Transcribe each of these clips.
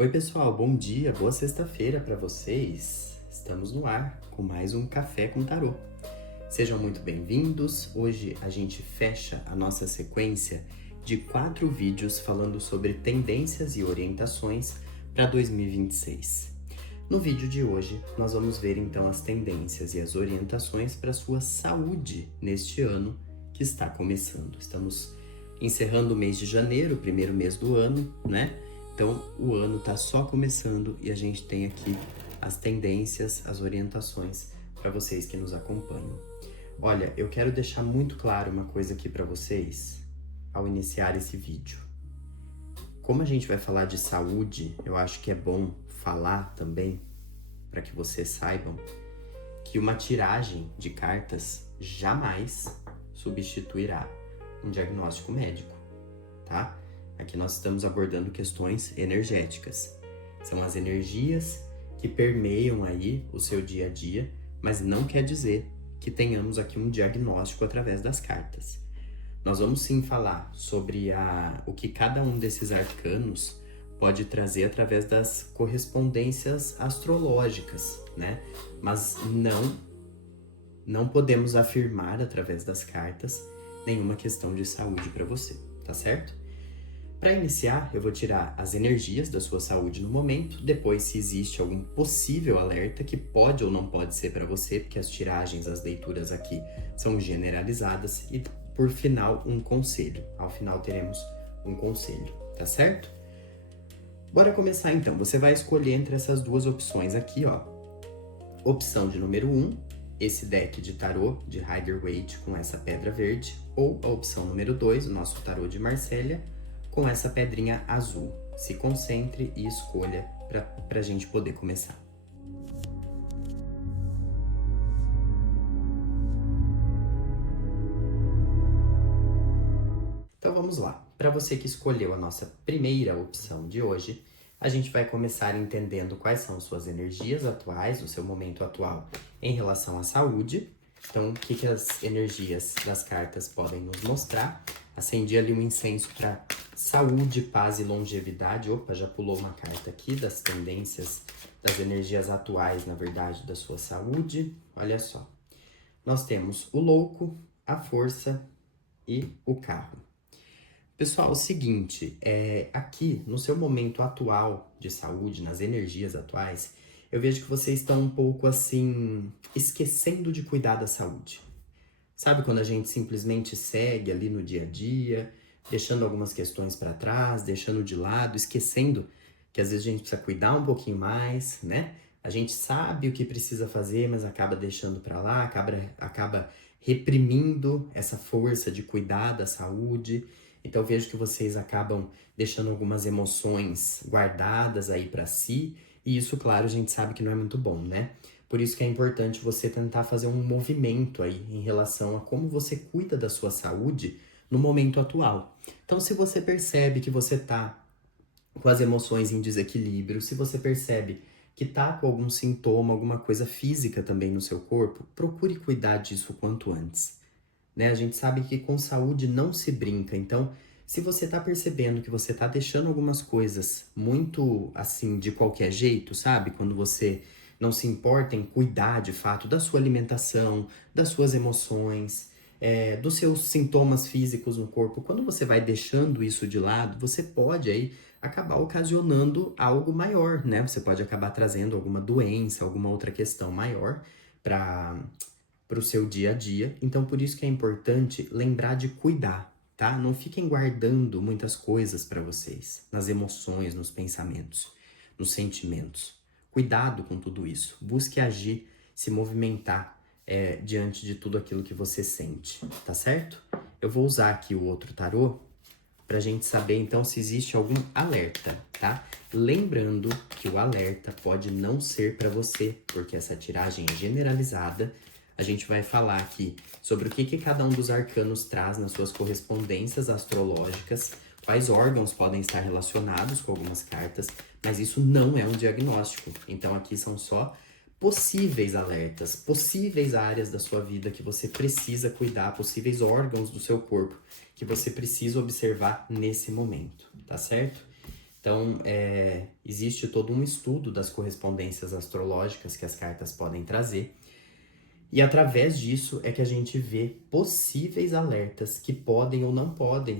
Oi, pessoal, bom dia, boa sexta-feira para vocês. Estamos no ar com mais um Café com Tarô. Sejam muito bem-vindos. Hoje a gente fecha a nossa sequência de 4 vídeos falando sobre tendências e orientações para 2026. No vídeo de hoje, nós vamos ver então as tendências e as orientações para a sua saúde neste ano que está começando. Estamos encerrando o mês de janeiro, o primeiro mês do ano, né? Então, o ano está só começando e a gente tem aqui as tendências, as orientações para vocês que nos acompanham. Olha, eu quero deixar muito claro uma coisa aqui para vocês ao iniciar esse vídeo. Como a gente vai falar de saúde, eu acho que é bom falar também, para que vocês saibam, que uma tiragem de cartas jamais substituirá um diagnóstico médico, tá? Aqui nós estamos abordando questões energéticas. São as energias que permeiam aí o seu dia a dia, mas não quer dizer que tenhamos aqui um diagnóstico através das cartas. Nós vamos sim falar sobre o que cada um desses arcanos pode trazer através das correspondências astrológicas, né? Mas não podemos afirmar através das cartas nenhuma questão de saúde para você, tá certo? Para iniciar, eu vou tirar as energias da sua saúde no momento, depois se existe algum possível alerta que pode ou não pode ser para você, porque as tiragens, as leituras aqui são generalizadas, e por final um conselho. Ao final teremos um conselho, tá certo? Bora começar então. Você vai escolher entre essas duas opções aqui, ó. Opção de número 1, esse deck de tarô de Rider-Waite com essa pedra verde, ou a opção número 2, o nosso tarô de Marsella, com essa pedrinha azul. Se concentre e escolha para a gente poder começar. Então vamos lá. Para você que escolheu a nossa primeira opção de hoje, a gente vai começar entendendo quais são suas energias atuais, o seu momento atual em relação à saúde. Então, o que as energias das cartas podem nos mostrar? Acendi ali um incenso para saúde, paz e longevidade. Opa, já pulou uma carta aqui das tendências, das energias atuais, na verdade, da sua saúde. Olha só. Nós temos o louco, a força e o carro. Pessoal, é o seguinte, aqui no seu momento atual de saúde, nas energias atuais, eu vejo que vocês estão um pouco assim, esquecendo de cuidar da saúde. Sabe quando a gente simplesmente segue ali no dia a dia, deixando algumas questões para trás, deixando de lado, esquecendo que às vezes a gente precisa cuidar um pouquinho mais, né? A gente sabe o que precisa fazer, mas acaba deixando para lá, acaba reprimindo essa força de cuidar da saúde. Então eu vejo que vocês acabam deixando algumas emoções guardadas aí para si, e isso, claro, a gente sabe que não é muito bom, né? Por isso que é importante você tentar fazer um movimento aí em relação a como você cuida da sua saúde no momento atual. Então, se você percebe que você tá com as emoções em desequilíbrio, se você percebe que tá com algum sintoma, alguma coisa física também no seu corpo, procure cuidar disso o quanto antes, né? A gente sabe que com saúde não se brinca, então se você tá percebendo que você tá deixando algumas coisas muito assim de qualquer jeito, sabe? Quando você não se importa em cuidar de fato da sua alimentação, das suas emoções, dos seus sintomas físicos no corpo, quando você vai deixando isso de lado, você pode aí acabar ocasionando algo maior, né? Você pode acabar trazendo alguma doença, alguma outra questão maior para o seu dia a dia. Então, por isso que é importante lembrar de cuidar, tá? Não fiquem guardando muitas coisas para vocês, nas emoções, nos pensamentos, nos sentimentos. Cuidado com tudo isso. Busque agir, se movimentar diante de tudo aquilo que você sente, tá certo? Eu vou usar aqui o outro tarô pra gente saber então se existe algum alerta, tá? Lembrando que o alerta pode não ser para você, porque essa tiragem é generalizada. A gente vai falar aqui sobre o que cada um dos arcanos traz nas suas correspondências astrológicas, quais órgãos podem estar relacionados com algumas cartas, mas isso não é um diagnóstico. Então aqui são só possíveis alertas, possíveis áreas da sua vida que você precisa cuidar, possíveis órgãos do seu corpo que você precisa observar nesse momento, tá certo? Então, existe todo um estudo das correspondências astrológicas que as cartas podem trazer. E através disso é que a gente vê possíveis alertas que podem ou não podem,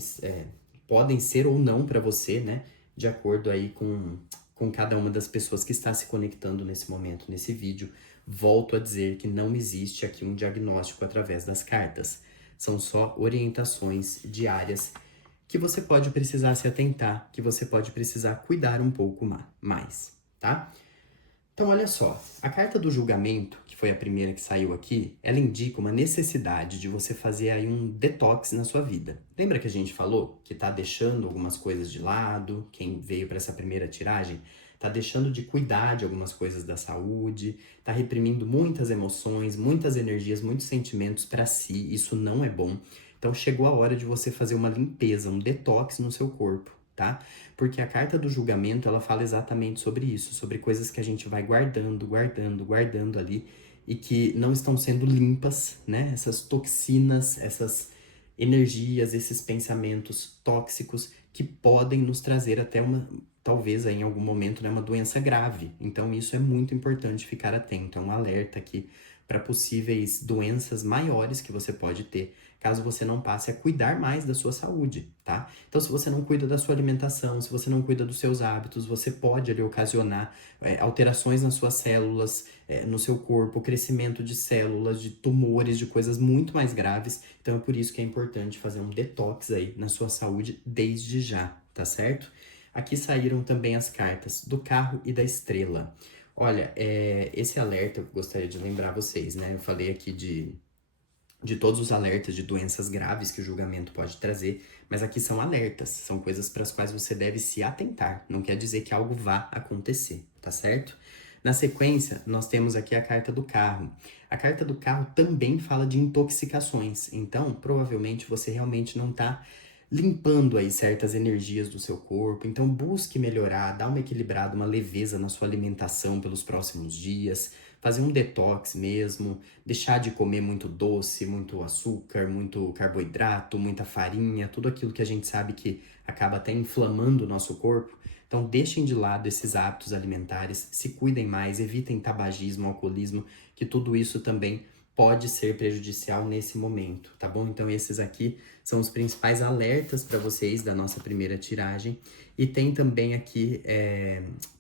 podem ser ou não para você, né? De acordo aí com cada uma das pessoas que está se conectando nesse momento, nesse vídeo. Volto a dizer que não existe aqui um diagnóstico através das cartas. São só orientações diárias que você pode precisar se atentar, que você pode precisar cuidar um pouco mais, tá? Então, olha só, a carta do julgamento, que foi a primeira que saiu aqui, ela indica uma necessidade de você fazer aí um detox na sua vida. Lembra que a gente falou que tá deixando algumas coisas de lado, quem veio para essa primeira tiragem, tá deixando de cuidar de algumas coisas da saúde, tá reprimindo muitas emoções, muitas energias, muitos sentimentos para si, isso não é bom. Então, chegou a hora de você fazer uma limpeza, um detox no seu corpo, tá? Porque a carta do julgamento, ela fala exatamente sobre isso, sobre coisas que a gente vai guardando ali e que não estão sendo limpas, né? Essas toxinas, essas energias, esses pensamentos tóxicos que podem nos trazer até talvez aí, em algum momento, né, uma doença grave. Então isso é muito importante ficar atento, é um alerta aqui para possíveis doenças maiores que você pode ter, caso você não passe a cuidar mais da sua saúde, tá? Então, se você não cuida da sua alimentação, se você não cuida dos seus hábitos, você pode ali ocasionar alterações nas suas células, no seu corpo, crescimento de células, de tumores, de coisas muito mais graves. Então, é por isso que é importante fazer um detox aí na sua saúde desde já, tá certo? Aqui saíram também as cartas do carro e da estrela. Olha, esse alerta eu gostaria de lembrar vocês, né? Eu falei aqui de todos os alertas de doenças graves que o julgamento pode trazer, mas aqui são alertas, são coisas para as quais você deve se atentar, não quer dizer que algo vá acontecer, tá certo? Na sequência, nós temos aqui a carta do carro. A carta do carro também fala de intoxicações, então provavelmente você realmente não está limpando aí certas energias do seu corpo, então busque melhorar, dar uma equilibrada, uma leveza na sua alimentação pelos próximos dias, fazer um detox mesmo, deixar de comer muito doce, muito açúcar, muito carboidrato, muita farinha, tudo aquilo que a gente sabe que acaba até inflamando o nosso corpo. Então deixem de lado esses hábitos alimentares, se cuidem mais, evitem tabagismo, alcoolismo, que tudo isso também pode ser prejudicial nesse momento, tá bom? Então esses aqui são os principais alertas para vocês da nossa primeira tiragem. E tem também aqui,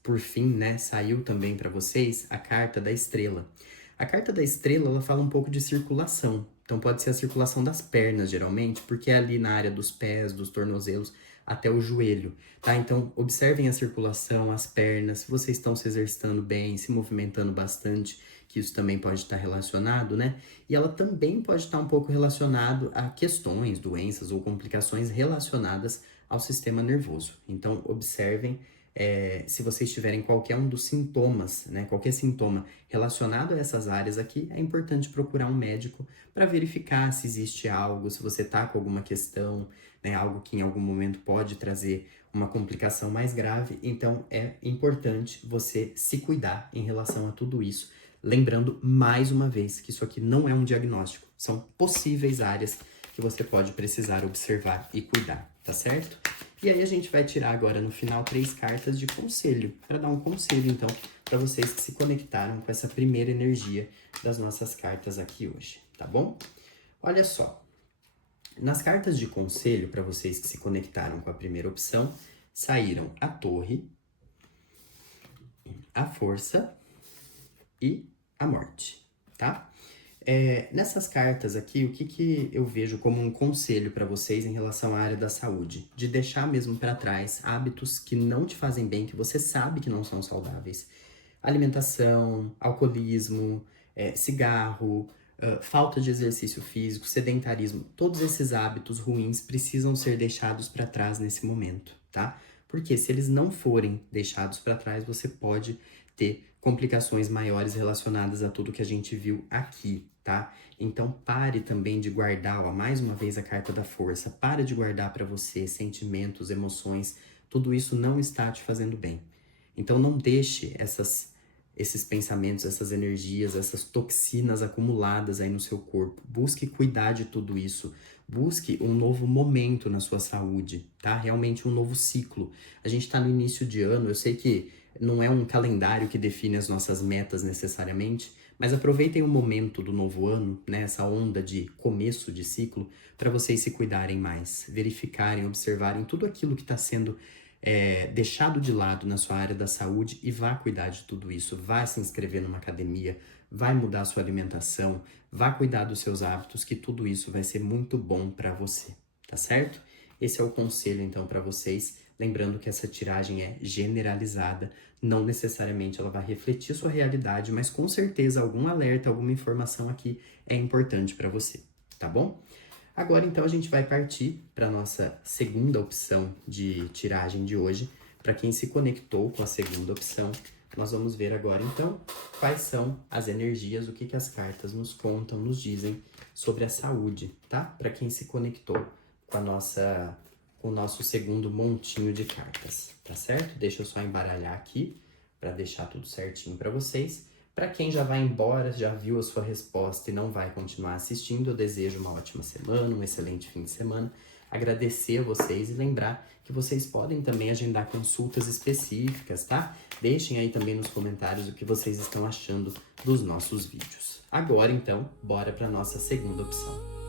por fim, né, saiu também para vocês a carta da estrela. A carta da estrela, ela fala um pouco de circulação. Então pode ser a circulação das pernas, geralmente, porque é ali na área dos pés, dos tornozelos, até o joelho, tá? Então observem a circulação, as pernas, se vocês estão se exercitando bem, se movimentando bastante, que isso também pode estar relacionado, né? E ela também pode estar um pouco relacionado a questões, doenças ou complicações relacionadas ao sistema nervoso. Então, observem se vocês tiverem qualquer um dos sintomas, né? Qualquer sintoma relacionado a essas áreas aqui, é importante procurar um médico para verificar se existe algo, se você está com alguma questão, né? Algo que em algum momento pode trazer uma complicação mais grave. Então, é importante você se cuidar em relação a tudo isso. Lembrando mais uma vez que isso aqui não é um diagnóstico, são possíveis áreas que você pode precisar observar e cuidar, tá certo? E aí a gente vai tirar agora no final 3 cartas de conselho, para dar um conselho então para vocês que se conectaram com essa primeira energia das nossas cartas aqui hoje, tá bom? Olha só, nas cartas de conselho para vocês que se conectaram com a primeira opção, saíram a Torre, a Força e a Morte, tá? Nessas cartas aqui, o que eu vejo como um conselho para vocês em relação à área da saúde? De deixar mesmo para trás hábitos que não te fazem bem, que você sabe que não são saudáveis. Alimentação, alcoolismo, cigarro, falta de exercício físico, sedentarismo. Todos esses hábitos ruins precisam ser deixados para trás nesse momento, tá? Porque se eles não forem deixados para trás, você pode ter complicações maiores relacionadas a tudo que a gente viu aqui, tá? Então pare também de guardar, ó, mais uma vez a carta da força, pare de guardar para você sentimentos, emoções, tudo isso não está te fazendo bem. Então não deixe esses pensamentos, essas energias, essas toxinas acumuladas aí no seu corpo. Busque cuidar de tudo isso. Busque um novo momento na sua saúde, tá? Realmente um novo ciclo. A gente está no início de ano, eu sei que não é um calendário que define as nossas metas necessariamente, mas aproveitem o momento do novo ano, né? Essa onda de começo de ciclo, para vocês se cuidarem mais, verificarem, observarem tudo aquilo que está sendo deixado de lado na sua área da saúde e vá cuidar de tudo isso. Vá se inscrever numa academia, vai mudar a sua alimentação, vá cuidar dos seus hábitos, que tudo isso vai ser muito bom para você, tá certo? Esse é o conselho então para vocês, lembrando que essa tiragem é generalizada, não necessariamente ela vai refletir sua realidade, mas com certeza algum alerta, alguma informação aqui é importante para você, tá bom? Agora, então, a gente vai partir para a nossa segunda opção de tiragem de hoje. Para quem se conectou com a segunda opção, nós vamos ver agora, então, quais são as energias, o que as cartas nos contam, nos dizem sobre a saúde, tá? Para quem se conectou com o nosso segundo montinho de cartas, tá certo? Deixa eu só embaralhar aqui para deixar tudo certinho para vocês. Para quem já vai embora, já viu a sua resposta e não vai continuar assistindo, eu desejo uma ótima semana, um excelente fim de semana. Agradecer a vocês e lembrar que vocês podem também agendar consultas específicas, tá? Deixem aí também nos comentários o que vocês estão achando dos nossos vídeos. Agora, então, bora para nossa segunda opção.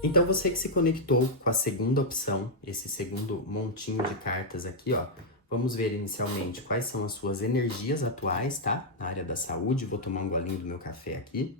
Então, você que se conectou com a segunda opção, esse segundo montinho de cartas aqui, ó, vamos ver inicialmente quais são as suas energias atuais, tá? Na área da saúde, vou tomar um golinho do meu café aqui.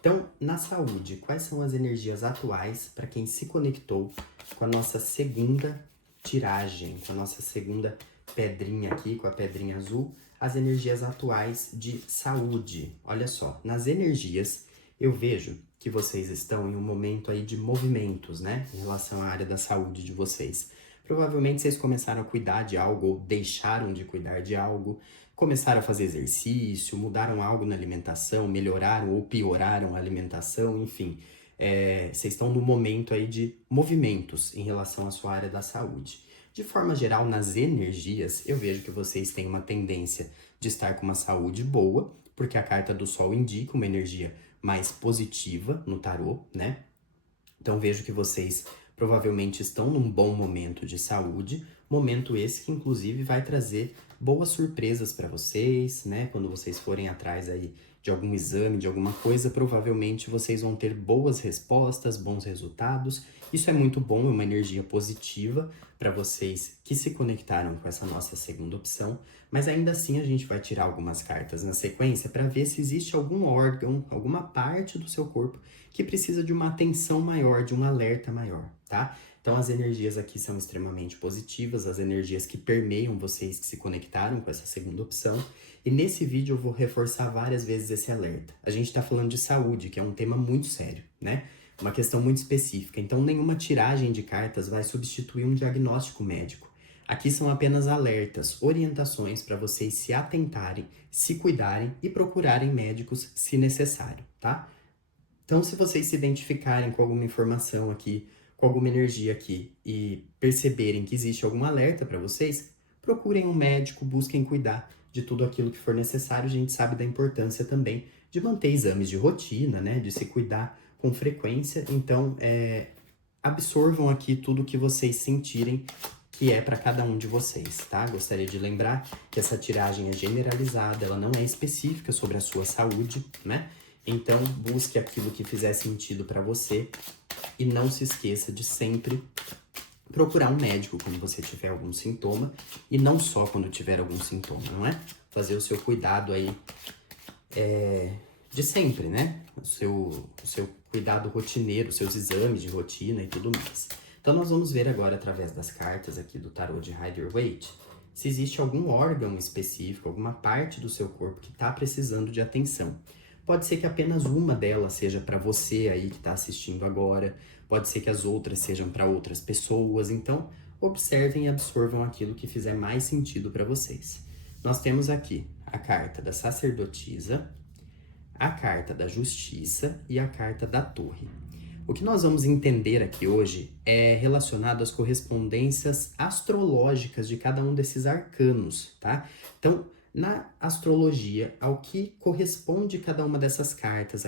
Então, na saúde, quais são as energias atuais para quem se conectou com a nossa segunda tiragem, com a nossa segunda pedrinha aqui, com a pedrinha azul, as energias atuais de saúde. Olha só, nas energias eu vejo que vocês estão em um momento aí de movimentos, né, em relação à área da saúde de vocês. Provavelmente vocês começaram a cuidar de algo ou deixaram de cuidar de algo, começaram a fazer exercício, mudaram algo na alimentação, melhoraram ou pioraram a alimentação, enfim. Vocês estão no momento aí de movimentos em relação à sua área da saúde. De forma geral, nas energias, eu vejo que vocês têm uma tendência de estar com uma saúde boa, porque a carta do Sol indica uma energia mais positiva no tarô, né? Então vejo que vocês provavelmente estão num bom momento de saúde, momento esse que inclusive vai trazer boas surpresas para vocês, né? Quando vocês forem atrás aí de algum exame, de alguma coisa, provavelmente vocês vão ter boas respostas, bons resultados. Isso é muito bom, é uma energia positiva para vocês que se conectaram com essa nossa segunda opção, mas ainda assim a gente vai tirar algumas cartas na sequência para ver se existe algum órgão, alguma parte do seu corpo que precisa de uma atenção maior, de um alerta maior, tá? Então as energias aqui são extremamente positivas, as energias que permeiam vocês que se conectaram com essa segunda opção. E nesse vídeo eu vou reforçar várias vezes esse alerta. A gente tá falando de saúde, que é um tema muito sério, né? Uma questão muito específica. Então nenhuma tiragem de cartas vai substituir um diagnóstico médico. Aqui são apenas alertas, orientações para vocês se atentarem, se cuidarem e procurarem médicos se necessário, tá? Então, se vocês se identificarem com alguma informação aqui, com alguma energia aqui e perceberem que existe algum alerta para vocês, procurem um médico, busquem cuidar de tudo aquilo que for necessário. A gente sabe da importância também de manter exames de rotina, né? De se cuidar com frequência. Então, absorvam aqui tudo que vocês sentirem que é para cada um de vocês, tá? Gostaria de lembrar que essa tiragem é generalizada, ela não é específica sobre a sua saúde, né? Então, busque aquilo que fizer sentido para você e não se esqueça de sempre procurar um médico quando você tiver algum sintoma e não só quando tiver algum sintoma, não é? Fazer o seu cuidado aí de sempre, né? O seu cuidado rotineiro, os seus exames de rotina e tudo mais. Então, nós vamos ver agora, através das cartas aqui do tarô de Rider-Waite, se existe algum órgão específico, alguma parte do seu corpo que está precisando de atenção. Pode ser que apenas uma delas seja para você aí que está assistindo agora, pode ser que as outras sejam para outras pessoas, então observem e absorvam aquilo que fizer mais sentido para vocês. Nós temos aqui a carta da sacerdotisa, a carta da justiça e a carta da torre. O que nós vamos entender aqui hoje é relacionado às correspondências astrológicas de cada um desses arcanos, tá? Então, na astrologia, ao que corresponde cada uma dessas cartas,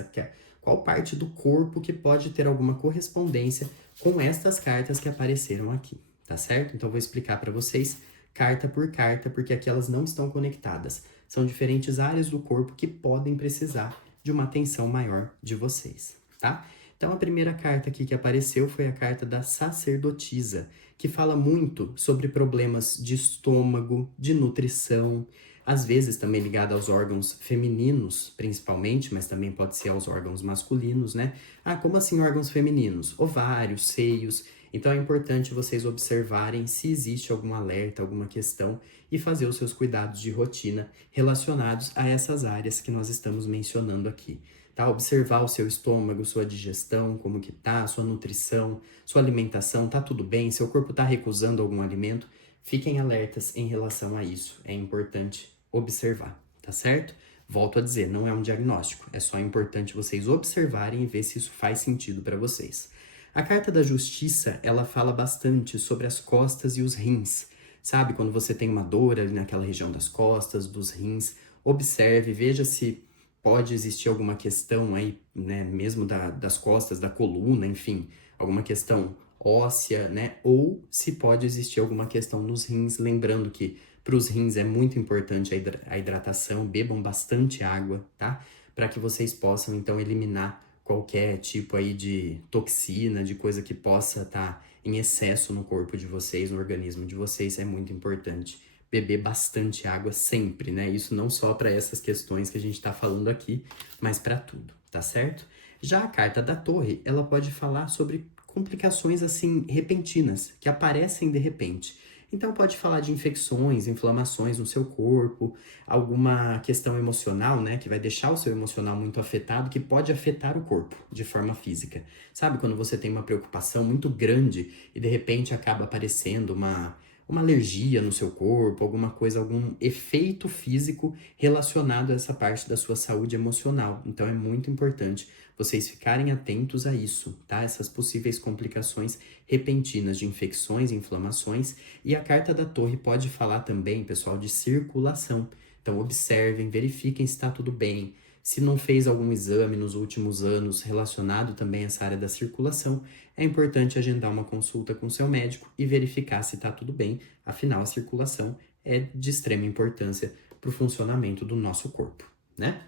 qual parte do corpo que pode ter alguma correspondência com estas cartas que apareceram aqui, tá certo? Então, eu vou explicar para vocês carta por carta, porque aqui elas não estão conectadas. São diferentes áreas do corpo que podem precisar de uma atenção maior de vocês, tá? Então, a primeira carta aqui que apareceu foi a carta da sacerdotisa, que fala muito sobre problemas de estômago, de nutrição, às vezes também ligada aos órgãos femininos, principalmente, mas também pode ser aos órgãos masculinos, né? Ah, como assim órgãos femininos? Ovários, seios. Então é importante vocês observarem se existe algum alerta, alguma questão e fazer os seus cuidados de rotina relacionados a essas áreas que nós estamos mencionando aqui. Tá? Observar o seu estômago, sua digestão, como que tá, sua nutrição, sua alimentação, tá tudo bem? Seu corpo tá recusando algum alimento? Fiquem alertas em relação a isso. É importante observar, tá certo? Volto a dizer, não é um diagnóstico, é só importante vocês observarem e ver se isso faz sentido para vocês. A carta da justiça, ela fala bastante sobre as costas e os rins. Sabe, quando você tem uma dor ali naquela região das costas, dos rins, observe, veja se pode existir alguma questão aí, né, mesmo das costas, da coluna, enfim, alguma questão óssea, né, ou se pode existir alguma questão nos rins, lembrando que para os rins é muito importante a hidratação, bebam bastante água, tá? Para que vocês possam, então, eliminar qualquer tipo aí de toxina, de coisa que possa estar em excesso no corpo de vocês, no organismo de vocês, é muito importante beber bastante água sempre, né? Isso não só para essas questões que a gente está falando aqui, mas para tudo, tá certo? Já a carta da torre, ela pode falar sobre complicações assim repentinas, que aparecem de repente. Então pode falar de infecções, inflamações no seu corpo, alguma questão emocional, né, que vai deixar o seu emocional muito afetado, que pode afetar o corpo de forma física. Sabe quando você tem uma preocupação muito grande e de repente acaba aparecendo uma alergia no seu corpo, alguma coisa, algum efeito físico relacionado a essa parte da sua saúde emocional. Então é muito importante vocês ficarem atentos a isso, tá? Essas possíveis complicações repentinas de infecções, inflamações. E a carta da torre pode falar também, pessoal, de circulação. Então observem, verifiquem se está tudo bem. Se não fez algum exame nos últimos anos relacionado também a essa área da circulação, é importante agendar uma consulta com seu médico e verificar se está tudo bem. Afinal, a circulação é de extrema importância para o funcionamento do nosso corpo, né?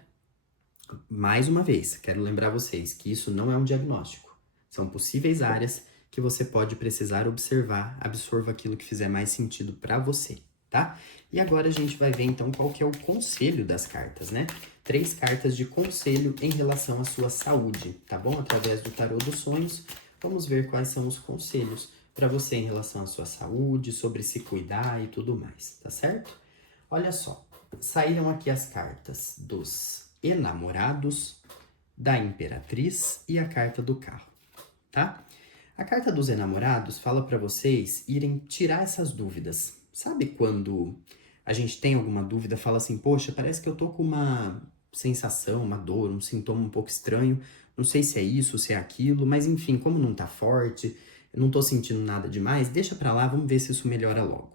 Mais uma vez, quero lembrar vocês que isso não é um diagnóstico. São possíveis áreas que você pode precisar observar, absorva aquilo que fizer mais sentido para você, tá? E agora a gente vai ver então qual que é o conselho das cartas, né? 3 cartas de conselho em relação à sua saúde, tá bom? Através do tarô dos sonhos, vamos ver quais são os conselhos para você em relação à sua saúde, sobre se cuidar e tudo mais, tá certo? Olha só, saíram aqui as cartas dos enamorados, da imperatriz e a carta do carro, tá? A carta dos enamorados fala para vocês irem tirar essas dúvidas. Sabe quando a gente tem alguma dúvida, fala assim, poxa, parece que eu tô com uma sensação, uma dor, um sintoma um pouco estranho, não sei se é isso, se é aquilo, mas enfim, como não tá forte, eu não tô sentindo nada demais, deixa pra lá, vamos ver se isso melhora logo.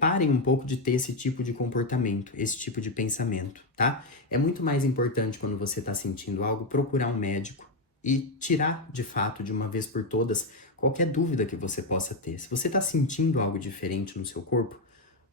Parem um pouco de ter esse tipo de comportamento, esse tipo de pensamento, tá? É muito mais importante quando você tá sentindo algo, procurar um médico e tirar, de fato, de uma vez por todas, qualquer dúvida que você possa ter. Se você tá sentindo algo diferente no seu corpo,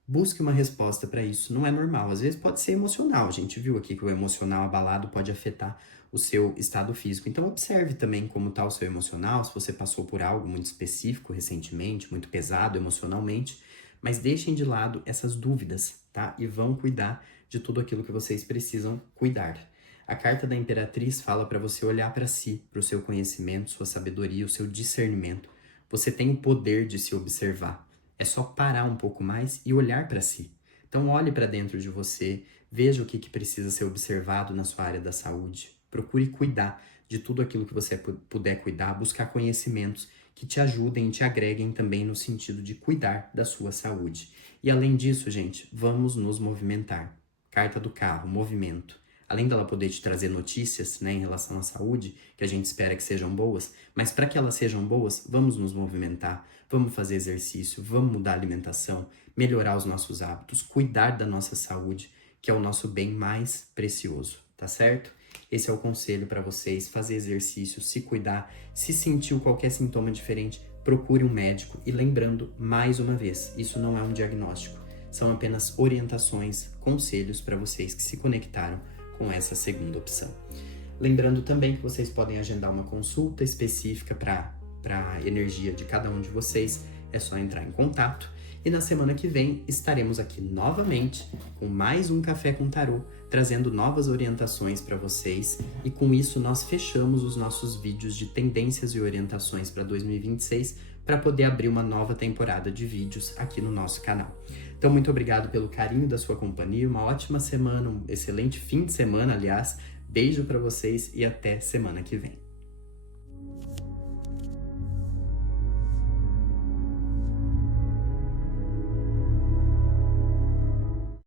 busque uma resposta para isso. Não é normal. Às vezes pode ser emocional. A gente viu aqui que o emocional abalado pode afetar o seu estado físico. Então observe também como está o seu emocional, se você passou por algo muito específico recentemente, muito pesado emocionalmente, mas deixem de lado essas dúvidas, tá? E vão cuidar de tudo aquilo que vocês precisam cuidar. A carta da Imperatriz fala para você olhar para si, para o seu conhecimento, sua sabedoria, o seu discernimento. Você tem o poder de se observar. É só parar um pouco mais e olhar para si. Então olhe para dentro de você, veja o que precisa ser observado na sua área da saúde. Procure cuidar de tudo aquilo que você puder cuidar, buscar conhecimentos que te ajudem e te agreguem também no sentido de cuidar da sua saúde. E além disso, gente, vamos nos movimentar. Carta do carro, movimento. além dela poder te trazer notícias, né, em relação à saúde, que a gente espera que sejam boas, mas para que elas sejam boas, vamos nos movimentar, vamos fazer exercício, vamos mudar a alimentação, melhorar os nossos hábitos, cuidar da nossa saúde, que é o nosso bem mais precioso, tá certo? Esse é o conselho para vocês: fazer exercício, se cuidar. Se sentiu qualquer sintoma diferente, procure um médico. E lembrando, mais uma vez, isso não é um diagnóstico, são apenas orientações, conselhos para vocês que se conectaram com essa segunda opção. Lembrando também que vocês podem agendar uma consulta específica para a energia de cada um de vocês, é só entrar em contato. E na semana que vem estaremos aqui novamente com mais um Café com Tarô, trazendo novas orientações para vocês. E com isso nós fechamos os nossos vídeos de tendências e orientações para 2026 para poder abrir uma nova temporada de vídeos aqui no nosso canal. Então, muito obrigado pelo carinho da sua companhia, uma ótima semana, um excelente fim de semana, aliás. Beijo para vocês e até semana que vem.